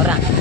ahora.